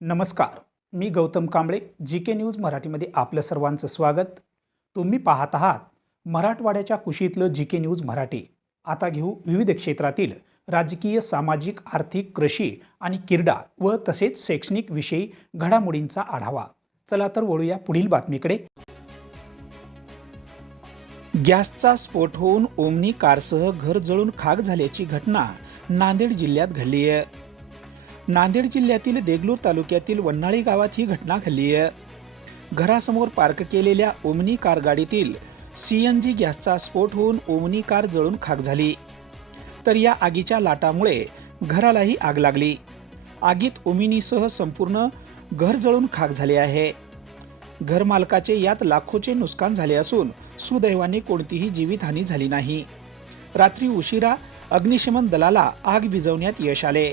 नमस्कार मी Gautam Kamble G K news मराठीमध्ये आपलं सर्वांचं स्वागत. तुम्ही पाहत आहात मराठवाड्याच्या कुशीतलं जी के न्यूज मराठी. आता घेऊ विविध क्षेत्रातील राजकीय सामाजिक आर्थिक कृषी आणि क्रीडा व तसेच शैक्षणिक विषयी घडामोडींचा आढावा. चला तर वळूया पुढील बातमीकडे. गॅसचा स्फोट होऊन ओमनी कारसह घर जळून खाक झाल्याची घटना नांदेड जिल्ह्यात घडली आहे. नांदेड जिल्ह्यातील देगलूर तालुक्यातील वन्हाळी गावात ही घटना घडली आहे. घरासमोर पार्क केलेल्या ओमनी कार गाडीतील सी एन जी गॅसचा स्फोट होऊन ओमनी कार जळून खाक झाली. तर या आगीच्या लाटामुळे घरालाही आग लागली. आगीत ओमिनीसह संपूर्ण घर जळून खाक झाले आहे. घरमालकाचे यात लाखोचे नुकसान झाले असून सुदैवाने कोणतीही जीवितहानी झाली नाही. रात्री उशिरा अग्निशमन दलाला आग विझवण्यात यश आले.